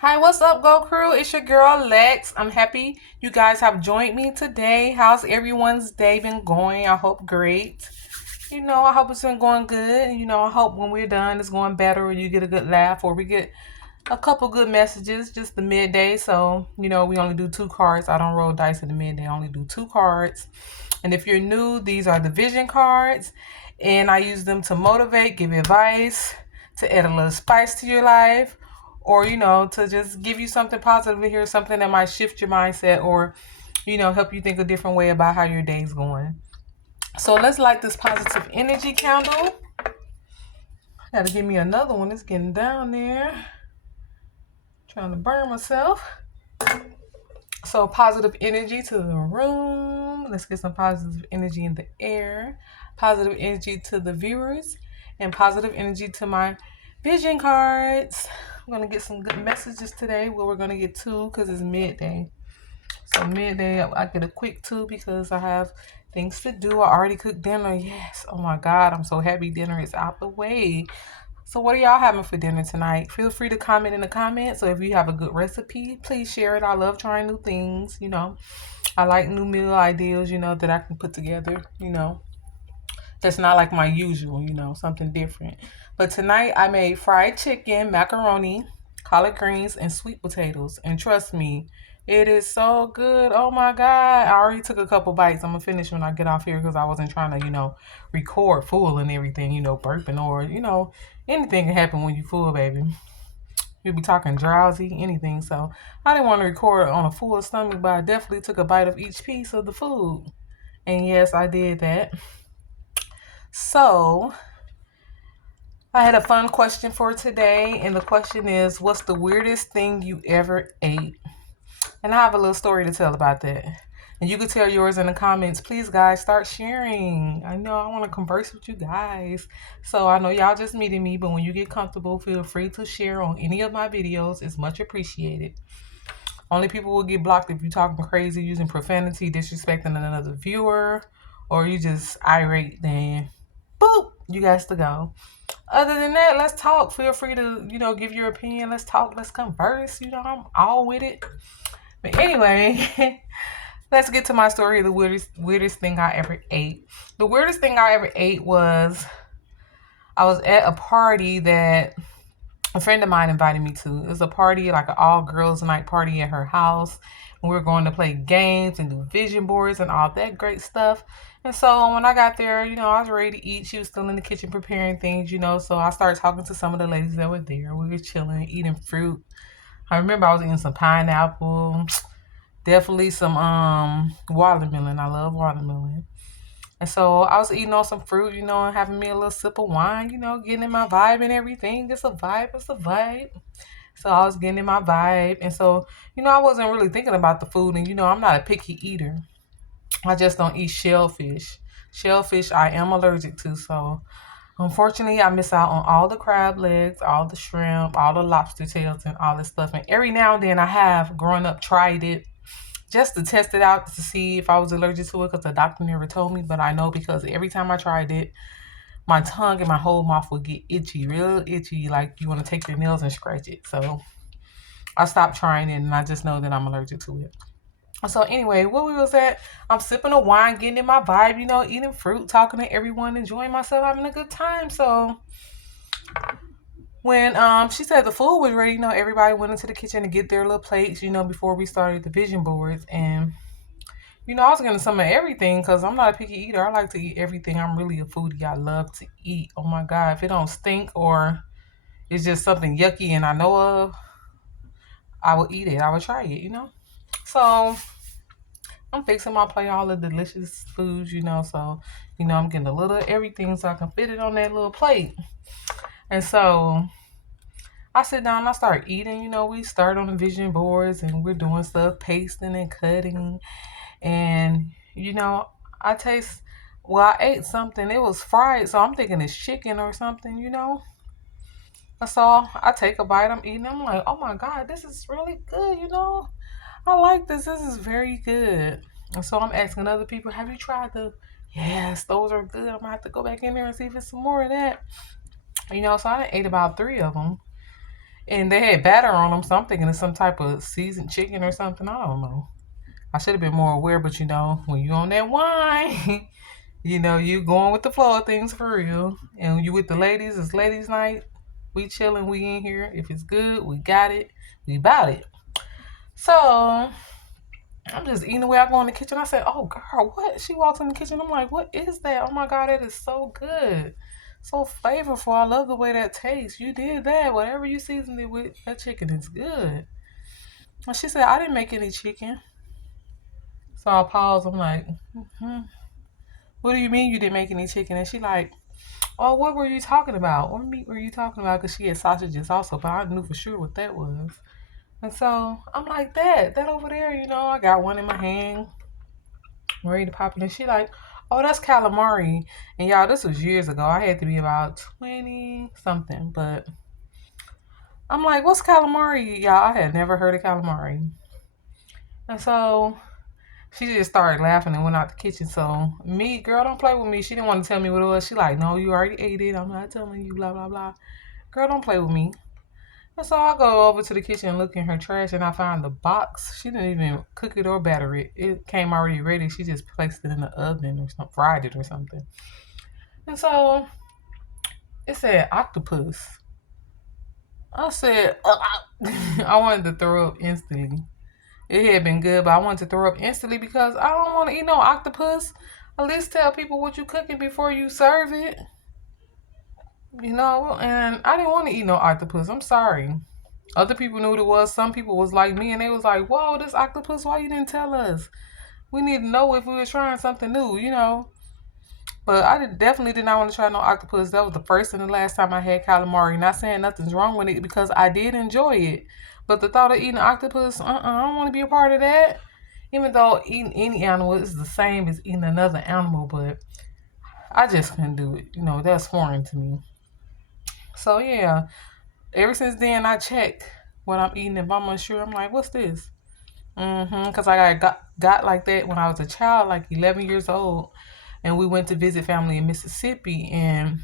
Hi, what's up, Go Crew? It's your girl Lex. I'm happy you guys have joined me today. How's everyone's day been going? I hope great. I hope it's been going good. I hope when we're done it's going better or you get a good laugh or we get a couple good messages just the midday. So, we only do two cards. I don't roll dice in the midday. I only do two cards. And if you're new, these are the vision cards. And I use them to motivate, give advice, to add a little spice to your life, or, to just give you something positive to hear, something that might shift your mindset or, help you think a different way about how your day's going. So let's light this positive energy candle. Gotta give me another one. It's getting down there. Trying to burn myself. So positive energy to the room. Let's get some positive energy in the air. Positive energy to the viewers. And positive energy to my vision cards. I'm going to get some good messages today. Well, we're going to get two because it's midday. So midday, I get a quick two because I have things to do. I already cooked dinner. Yes. Oh my God. I'm so happy dinner is out the way. So what are y'all having for dinner tonight? Feel free to comment in the comments. So if you have a good recipe, please share it. I love trying new things. I like new meal ideas, that I can put together, that's not like my usual, something different. But tonight I made fried chicken, macaroni, collard greens, and sweet potatoes. And trust me, it is so good. Oh my God. I already took a couple bites. I'm going to finish when I get off here because I wasn't trying to, record full and everything, burping or, anything can happen when you full, baby. You'll be talking drowsy, anything. So I didn't want to record on a full stomach, but I definitely took a bite of each piece of the food. And yes, I did that. So I had a fun question for today, and the question is, what's the weirdest thing you ever ate? And I have a little story to tell about that. And you can tell yours in the comments. Please, guys, start sharing. I know I want to converse with you guys. So I know y'all just meeting me, but when you get comfortable, feel free to share on any of my videos. It's much appreciated. Only people will get blocked if you're talking crazy, using profanity, disrespecting another viewer, or you just irate, then boop, you guys to go. Other than that, let's talk. Feel free to, give your opinion. Let's talk. Let's converse. I'm all with it. But anyway, let's get to my story of the weirdest thing I ever ate. The weirdest thing I ever ate was I was at a party that a friend of mine invited me to. It was a party, like an all girls night party at her house. And we were going to play games and do vision boards and all that great stuff. And so when I got there, I was ready to eat. She was still in the kitchen preparing things, So I started talking to some of the ladies that were there. We were chilling, eating fruit. I remember I was eating some pineapple, definitely some watermelon. I love watermelon. And so I was eating on some fruit, and having me a little sip of wine, getting in my vibe and everything. It's a vibe. It's a vibe. So I was getting in my vibe. And so, I wasn't really thinking about the food. And, I'm not a picky eater. I just don't eat shellfish. Shellfish I am allergic to. So, unfortunately, I miss out on all the crab legs, all the shrimp, all the lobster tails, and all this stuff. And every now and then I have, growing up, tried it just to test it out to see if I was allergic to it because the doctor never told me. But I know because every time I tried it, my tongue and my whole mouth would get itchy, real itchy, like you want to take your nails and scratch it. So I stopped trying it, and I just know that I'm allergic to it. So anyway, where we was at, I'm sipping a wine, getting in my vibe, eating fruit, talking to everyone, enjoying myself, having a good time. So when she said the food was ready, everybody went into the kitchen to get their little plates, before we started the vision boards. And I was getting some of everything because I'm not a picky eater. I like to eat everything. I'm really a foodie. I love to eat. Oh my God, if it don't stink or it's just something yucky and I know of, I will eat it. I will try it. So I'm fixing my plate, all the delicious foods, So, I'm getting a little of everything so I can fit it on that little plate. And so I sit down and I start eating. We start on the vision boards and we're doing stuff, pasting and cutting. And, I taste, well, I ate something. It was fried, so I'm thinking it's chicken or something. So I take a bite, I'm eating. I'm like, oh my God, this is really good. I like this. This is very good. And so I'm asking other people, have you tried the? Yes, those are good. I'm gonna have to go back in there and see if it's some more of that. So I ate about three of them. And they had batter on them, so I'm thinking it's some type of seasoned chicken or something. I don't know. I should have been more aware, but when you on that wine, you going with the flow of things for real. And you with the ladies, it's ladies' night. We chilling, we in here. If it's good, we got it. We about it. So I'm just eating away. I go in the kitchen. I said, "Oh, girl, what?" She walks in the kitchen. I'm like, "What is that? Oh my God, that is so good, so flavorful. I love the way that tastes. You did that. Whatever you seasoned it with, that chicken is good." And she said, "I didn't make any chicken." So I paused. I'm like, hmm "What do you mean you didn't make any chicken?" And she like, "Oh, what were you talking about? What meat were you talking about?" Because she had sausages also, but I knew for sure what that was. And so I'm like, that over there, I got one in my hand, ready to pop it. And she like, "Oh, that's calamari." And y'all, this was years ago. I had to be about 20 something. But I'm like, "What's calamari?" Y'all, I had never heard of calamari. And so she just started laughing and went out the kitchen. So me, girl, don't play with me. She didn't want to tell me what it was. She like, "No, you already ate it. I'm not telling you, blah, blah, blah." Girl, don't play with me. And so I go over to the kitchen and look in her trash and I find the box. She didn't even cook it or batter it. It came already ready. She just placed it in the oven or something, fried it or something. And so it said octopus. I said, I wanted to throw up instantly. It had been good, but I wanted to throw up instantly because I don't want to eat no octopus. At least tell people what you cooking before you serve it. And I didn't want to eat no octopus. I'm sorry. Other people knew what it was. Some people was like me and they was like, "Whoa, this octopus, why you didn't tell us? We need to know if we were trying something new." But definitely did not want to try no octopus. That was the first and the last time I had calamari. Not saying nothing's wrong with it because I did enjoy it. But the thought of eating octopus, I don't want to be a part of that. Even though eating any animal is the same as eating another animal, but I just couldn't do it. That's foreign to me. So yeah, ever since then I check what I'm eating. If I'm unsure, I'm like, "What's this?" Because I got like that when I was a child, like 11 years old, and we went to visit family in Mississippi, and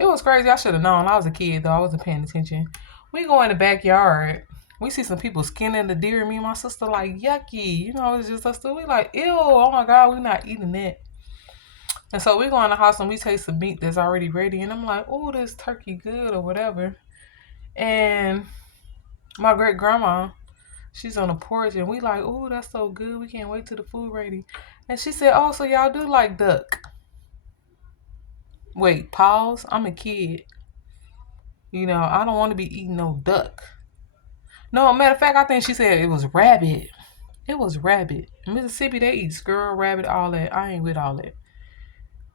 it was crazy. I should have known. I was a kid though. I wasn't paying attention. We go in the backyard. We see some people skinning the deer. Me and my sister like yucky. It's just us two. We like ew. Oh my God, we not eating that. And so we go in the house and we taste some meat that's already ready. And I'm like, "Oh, this turkey good or whatever." And my great grandma, she's on the porch and we like, "Oh, that's so good. We can't wait till the food ready." And she said, "Oh, so y'all do like duck?" Wait, pause. I'm a kid. I don't want to be eating no duck. No, matter of fact, I think she said it was rabbit. It was rabbit. In Mississippi, they eat squirrel, rabbit, all that. I ain't with all that.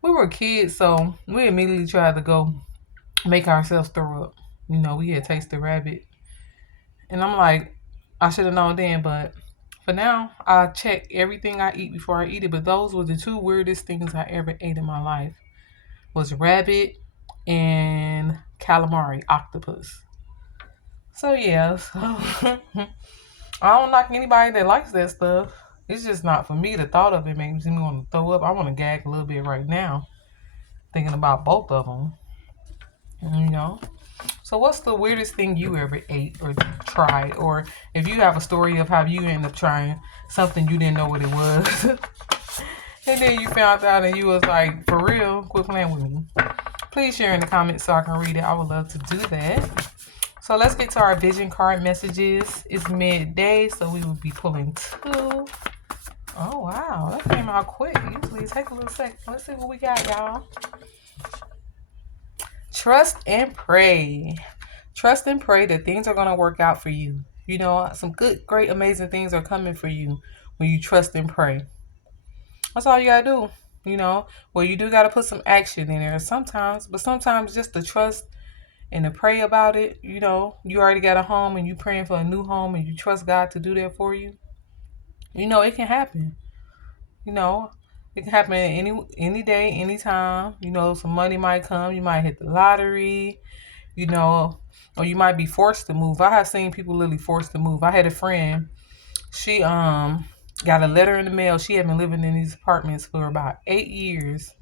We were kids, so we immediately tried to go make ourselves throw up. We had tasted rabbit. And I'm like, I should have known then, but for now, I check everything I eat before I eat it. But those were the two weirdest things I ever ate in my life. Was rabbit and calamari, octopus. So yeah, I don't knock anybody that likes that stuff. It's just not for me. The thought of it makes me want to throw up. I want to gag a little bit right now, thinking about both of them. You know. So what's the weirdest thing you ever ate or tried? Or if you have a story of how you end up trying something you didn't know what it was. And then you found out and you was like, "For real, quit playing with me." Please share in the comments so I can read it. I would love to do that. So let's get to our vision card messages. It's midday, so we will be pulling two. Oh, wow. That came out quick. Usually it takes a little second. Let's see what we got, y'all. Trust and pray. Trust and pray that things are going to work out for you. Some good, great, amazing things are coming for you when you trust and pray. That's all you got to do. Well, you do got to put some action in there sometimes, but sometimes just to trust and to pray about it. You already got a home and you praying for a new home and you trust God to do that for you. It can happen. You know, it can happen any day, anytime. Some money might come. You might hit the lottery. Or you might be forced to move. I have seen people literally forced to move. I had a friend. She got a letter in the mail. She had been living in these apartments for about 8 years.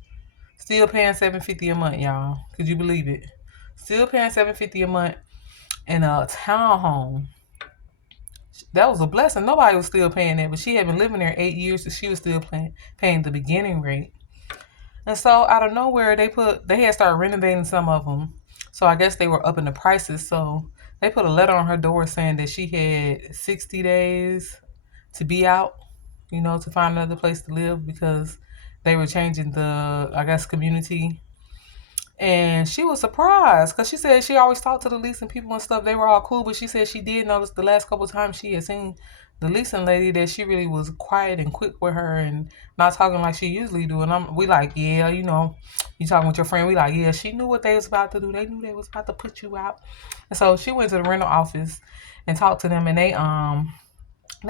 Still paying $750 a month, y'all. Could you believe it? Still paying $750 a month. in a townhome. That was a blessing. Nobody was still paying that, but she had been living there 8 years, so she was still paying the beginning rate. And so out of nowhere, they had started renovating some of them. So I guess they were upping the prices. So they put a letter on her door saying that she had 60 days to be out, to find another place to live because they were changing the, I guess, community. And she was surprised because she said she always talked to the leasing people and stuff. They were all cool, but she said she did notice the last couple of times she had seen the leasing lady that she really was quiet and quick with her and not talking like she usually do. And we like, yeah, you talking with your friend. We like, yeah, she knew what they was about to do. They knew they was about to put you out. And so she went to the rental office and talked to them, and they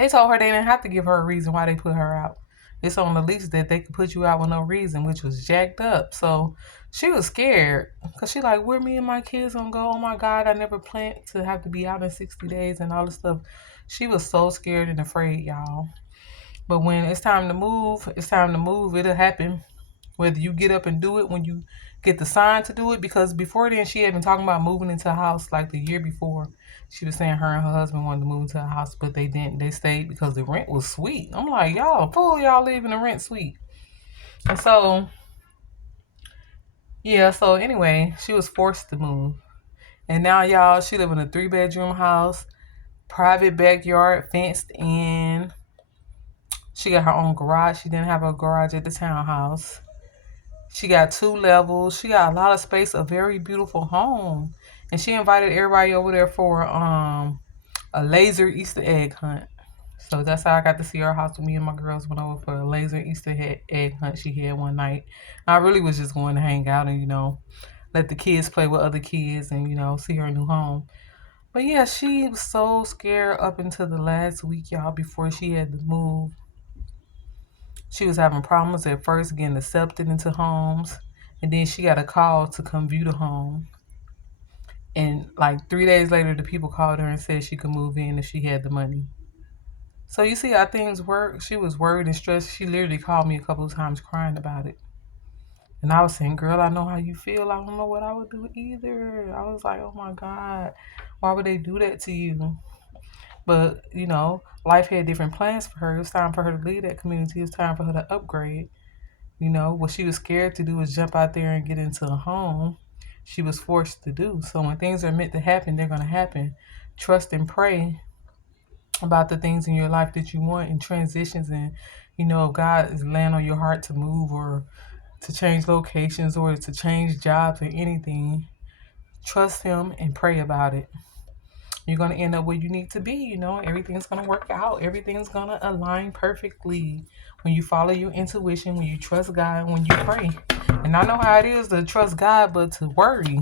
told her they didn't have to give her a reason why they put her out. It's on the lease that they could put you out with no reason, which was jacked up. So she was scared because she like, where me and my kids gonna go? Oh my God, I never planned to have to be out in 60 days and all this stuff. She was so scared and afraid, y'all. But when it's time to move, it's time to move. It'll happen. Whether you get up and do it when you get the sign to do it, because before then she had been talking about moving into a house like the year before. She was saying her and her husband wanted to move into a house, but they didn't. They stayed because the rent was sweet. I'm like, y'all, fool, y'all leaving the rent sweet. And so, yeah, so anyway, she was forced to move. And now, y'all, she live in a 3-bedroom house, private backyard, fenced in. She got her own garage. She didn't have a garage at the townhouse. She got 2 levels. She got a lot of space, a very beautiful home. And she invited everybody over there for a laser Easter egg hunt. So that's how I got to see her house. Me and my girls went over for a laser Easter egg hunt she had one night. I really was just going to hang out and, let the kids play with other kids and, see her new home. But yeah, she was so scared up until the last week, y'all, before she had to move. She was having problems at first getting accepted into homes. And then she got a call to come view the home. And like 3 days later, the people called her and said she could move in if she had the money. So you see how things work. She was worried and stressed. She literally called me a couple of times crying about it. And I was saying, girl, I know how you feel. I don't know what I would do either. I was like, oh my God, why would they do that to you? But, life had different plans for her. It was time for her to leave that community. It was time for her to upgrade. What she was scared to do was jump out there and get into a home. She was forced to do. So when things are meant to happen, they're going to happen. Trust and pray about the things in your life that you want and transitions. And, if God is laying on your heart to move or to change locations or to change jobs or anything, trust Him and pray about it. You're going to end up where you need to be. Everything's going to work out. Everything's going to align perfectly when you follow your intuition, when you trust God, when you pray. And I know how it is to trust God, but to worry,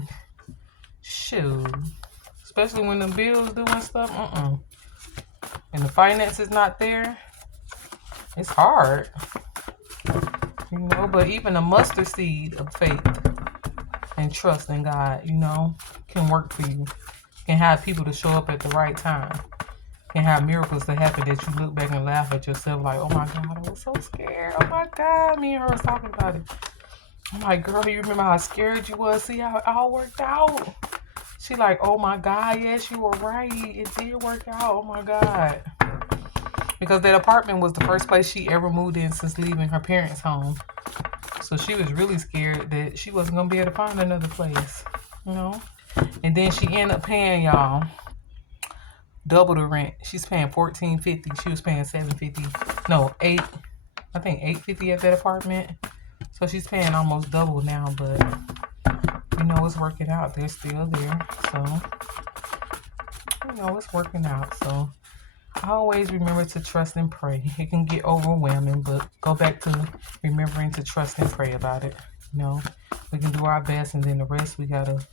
shoot, especially when the bills doing stuff, and the finances not there, it's hard. But even a mustard seed of faith and trust in God, can work for you. Can have people to show up at the right time. Can have miracles to happen that you look back and laugh at yourself like, oh my God, I was so scared. Oh my God, me and her was talking about it. I'm like, girl, you remember how scared you was? See how it all worked out? She like, oh my God, yes, you were right. It did work out. Oh my God. Because that apartment was the first place she ever moved in since leaving her parents' home. So she was really scared that she wasn't going to be able to find another place, And then she ended up paying, y'all, double the rent. She's paying $14.50. She was paying $7.50. No, I think $8.50 at that apartment. So she's paying almost double now, but it's working out. They're still there. So it's working out. So I always remember to trust and pray. It can get overwhelming, but go back to remembering to trust and pray about it. We can do our best, and then the rest we gotta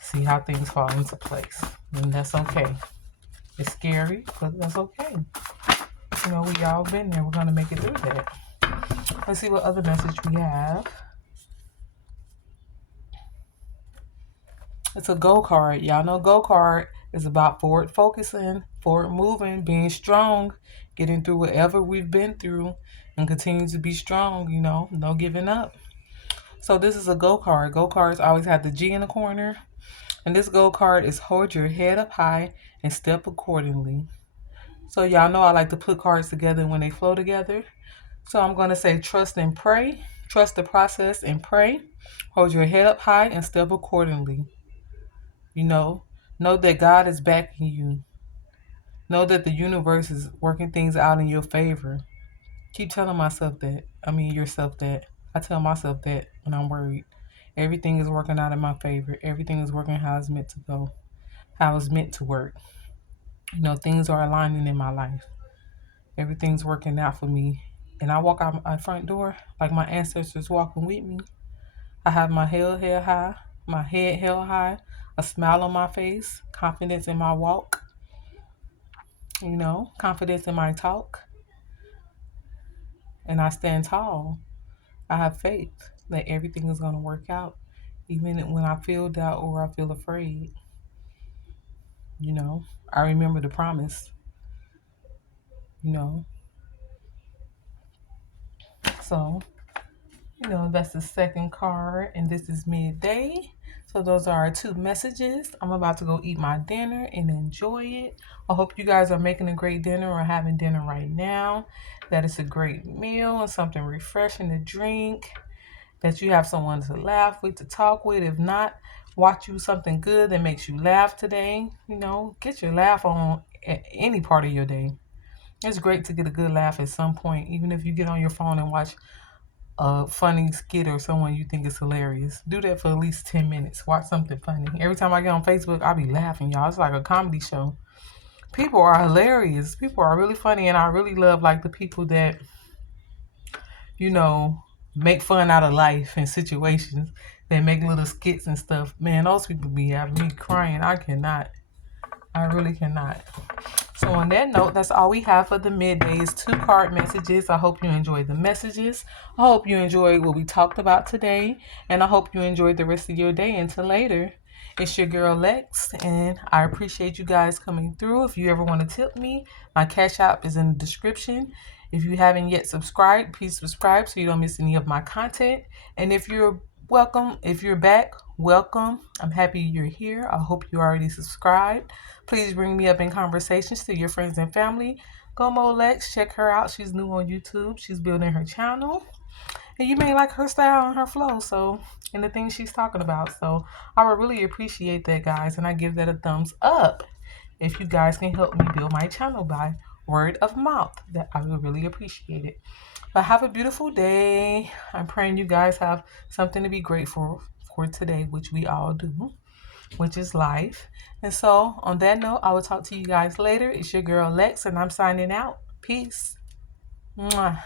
see how things fall into place. And that's okay. It's scary, but that's okay. We all been there. We're gonna make it through that. Let's see what other message we have. It's a go card. Y'all know go card is about forward focusing, forward moving, being strong, getting through whatever we've been through, and continue to be strong, no giving up. So this is a go card. Go cards always have the G in the corner. And this gold card is hold your head up high and step accordingly. So y'all know I like to put cards together when they flow together. So I'm going to say trust and pray. Trust the process and pray. Hold your head up high and step accordingly. You know that God is backing you. Know that the universe is working things out in your favor. Keep telling myself that. I mean, yourself that. I tell myself that when I'm worried. Everything is working out in my favor. Everything is working how it's meant to go, how it's meant to work. Things are aligning in my life. Everything's working out for me. And I walk out my front door like my ancestors walking with me. I have my head held high, my head held high, a smile on my face, confidence in my walk, confidence in my talk. And I stand tall. I have faith that everything is going to work out, even when I feel doubt or I feel afraid. You know, I remember the promise, you know. So, that's the second card, and this is midday. So those are our two messages. I'm about to go eat my dinner and enjoy it. I hope you guys are making a great dinner or having dinner right now. That it's a great meal and something refreshing to drink. That you have someone to laugh with, to talk with. If not, watch you something good that makes you laugh today. Get your laugh on at any part of your day. It's great to get a good laugh at some point, even if you get on your phone and watch a funny skit or someone you think is hilarious. Do that for at least 10 minutes. Watch something funny. Every time I get on Facebook, I be laughing, y'all. It's like a comedy show. People are hilarious. People are really funny, and I really love like the people that, you know, make fun out of life and situations. They make little skits and stuff. Man, those people be having me crying. I cannot. I really cannot. So on that note, that's all we have for the middays. 2 card messages. I hope you enjoyed the messages. I hope you enjoyed what we talked about today. And I hope you enjoyed the rest of your day until later. It's your girl Lex, and I appreciate you guys coming through. If you ever want to tip me, my Cash App is in the description. If you haven't yet subscribed, please subscribe so you don't miss any of my content. And if you're back, welcome. I'm happy you're here. I hope you already subscribed. Please bring me up in conversations to your friends and family. Gomo Lex, check her out. She's new on YouTube. She's building her channel. And you may like her style and her flow, and the things she's talking about. So I would really appreciate that, guys. And I give that a thumbs up if you guys can help me build my channel by word of mouth. That I would really appreciate it. But have a beautiful day. I'm praying you guys have something to be grateful for today, which we all do, which is life. And so on that note, I will talk to you guys later. It's your girl Lex, and I'm signing out. Peace. Mwah.